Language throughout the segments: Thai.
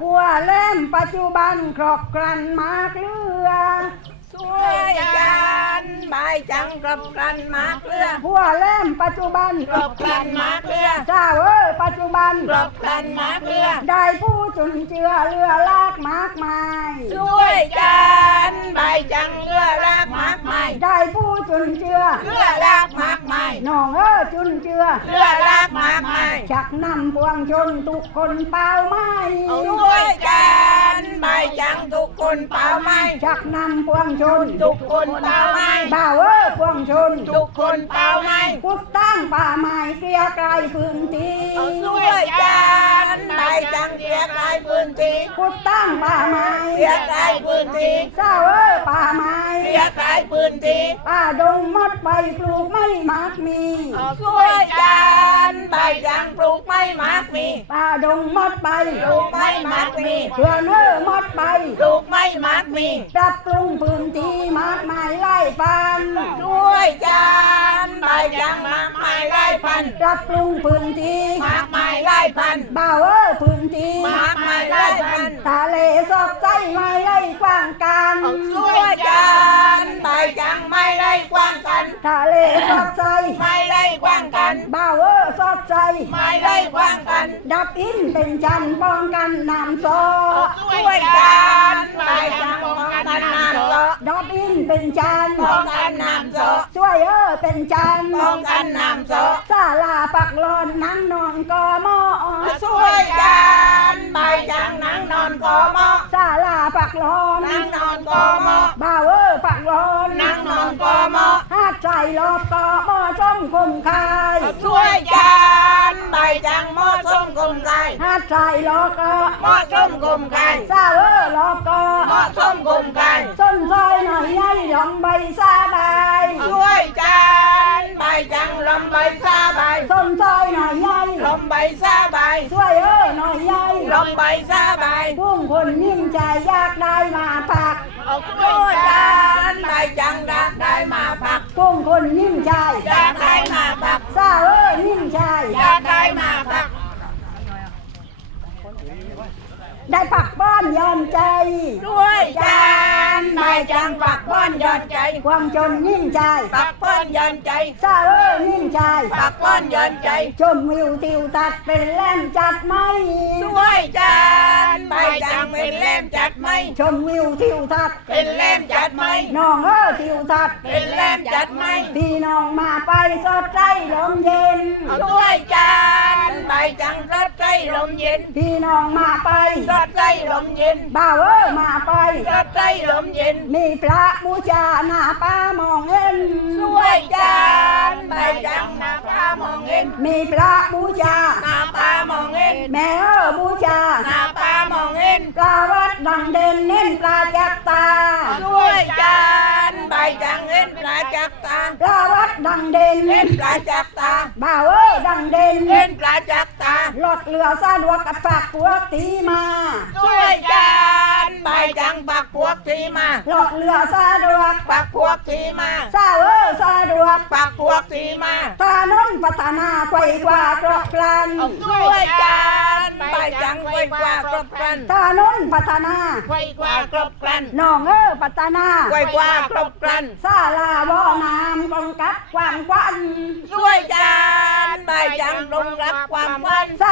หัวเล่มปัจจุบันครอบครันมากเรือช่วยกันใบจังกรบกรันมากเรือหัวเล่มปัจจุบันกรบกรันมากเรือทราบเออปัจจุบันกรบกรันมากเรือได้ผู้จุนเจือเรือลากมากมายช่วย นเจือเรือลากมากมายน้องเออจุนเจือเรือลากมากมายชักนำปวงชนทุกคนเป่าไม้ช่วยกันใบจังทุกคนเป่าไม้ชักนำปวงชนทุกคนเป่าไม้บ่าวเออปวงชนทุกคนเป่าไม้กุดตั้งป่าไม้เกลียไกลพื้นที่ช่วยกันใบจังเสียกายพื้นที่กุดตั้งป่าไม้ เสียกายพื้นที่เศร้าเออป่าไม้เสียกายพื้นที่ป่าดงมดใบปลูกไม่มากมีช่วยกันใบจังปลูกไม่มากมีป่าดงมดใบปลูกไม่มากมีเพื่อนเออมดใบปลูกไม่มากมีปรับปรุงพื้นที่มากมายไล่ปันช่วยกันใบจังมากมายไร่พันปรับปรุงพื้นที่มากมายไร่พันบ่าวเออพื้น ทะเลสอบใจไม่ได้กว้างกันบ่าวเออสอบใจ ไม่ได้กว้างกันดับอินเป็นจันทร์ป้องกันน้ำซอช่วยกันใบจังป้องกันน้ำเจาะดับอินเป็นจันทร์ป้องกันน้ำเจาะช่วยเออเป็นจันทร์ป้องกันน้ำเจาะศาลาปักหลอนนั่งนอนกอมอช่วยกันใบจังนั่งนอนกอมอศาลาปักหลอนนั่งนอนกอมอบ่าวเออปักหลอนนั่งนอนกอมอหา ดใจรอบกอมอช่องคมคายช่วยกันใบจังหม้อส้มกลมไก่หาดใจรอกอหม้อส้มกลมไก่สาวเออรอกอหม้อส้มกลมไก่ส้นซอยหน่อยใหญ่ลำใบซาบายช่วยกันใบจังลำใบซาใบส้นซอยหน่อยใหญ่ลำใบซาใบช่วยเออหน่อยใหญ่ลำใบซาใบพุ่งคนยิ่งใจอยากได้มาปักช่วยกันใบจังดักได้มาพัก พุ่งคนยิ่งใจอยากได้มาพักสาวเออยิ่งใจอยากได้มาพัก ได้ปักบ้านยอมใจช่วยกันใบจังปักป้อนยอดใจ ความจนยิ่งใจปักป้อนยอดใจสาวเออยิ่งใจปักป้อนยอดใจ ชมวิวติวตัดเป็นแล่มจัดไหมช่วยกัน ชมวิวทิวทัศน์เป็นเล่มจัดไหมน้องเออทิวทัศน์เป็นเล่มจัดไหมพี่น้องมาไปสดใจลมเย็นช่วยกันใบจังรถใจลมเย็น พี่น้องมาไปรถใจลมเย็นบ่าวเออมาไปรถใจลมเย็น มีพระบูชาหน้าป้ามองเห็นช่วยกันใบจังหน้าป้ามองเห็นมีพระบูชาหน้าป้ามองเห็นแม่เออบูชาหน้าป้ามองเห็นปลาวัดดังเด่นเน้นปลาจักตา ช่วยกันใบจังเห็นปลาจักตา ป ลาวัดดังเด่นเห็นปลาจักตา บ่าวเออดังเด่นเห็นปลาจักตารถเรือสะดวกกับฝากพวกตีมา ช่วยกันใบจังปักพวกทีมารถเรือสะดวกปักพวกทีมาสาวเออสะดวกปักพวกทีมาถนนพัฒนาไกวกว่ากรอบกรัน ช่วยกัน ใบจังไว้กว่าครบครันถนนพัฒนาไว้กว่าครบครันน้องเออพัฒนาไว้กว่าครบครันศาลาบ่อน้ำกองกับความควันช่วยกันใบจังตรงรับความวันศา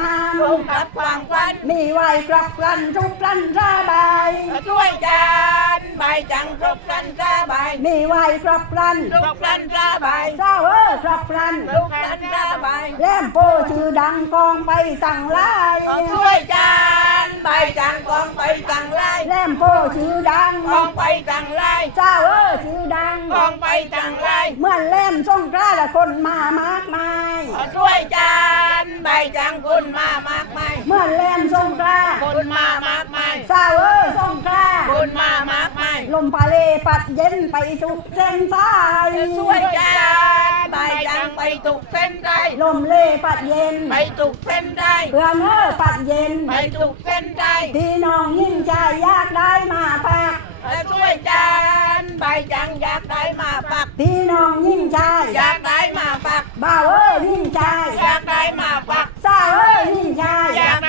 น้ตรงรับความวันำมีไว้กรอบกรันทุกกรันสบายช่วยกันใบจังครบครันสบาย มีไว้กรอบกรันครบครันสบายสาวเออกรอบกรันครบครันสบายแลมโปชื่อดังกองไปตั้งหลายช่วยกันใบจังกองไปจังไรแลมโปชื่อดังกองไปจังไรสาวเออชื่อดังกองไปจังไร เมื่อแลมสงกรานต์และคนมามากมายช่วยกันใบจังคนมามากมายเมื่อแลมสงกรานต์คนมามากมายสาวเออสงกรานต์คนมามากมายลมทะเลปัดเย็นไปทุกเส้นสายช่วยกันใบจังไปตุกเส้นได้ลมเล่ปัดเย็นไปตุกเส้นได้เพื่อนเออปัดเย็นไปตุกเส้นได้ที่น้องยิ่งใจอยากได้มาฝากและช่วยจานใบจังอยากได้มา พี่น้องยิ้มชายอยากได้มาปักบ่าวเอ้ยยิ้มชายอยากได้มาปักสาวเอ้ยยิ้มชายอยาก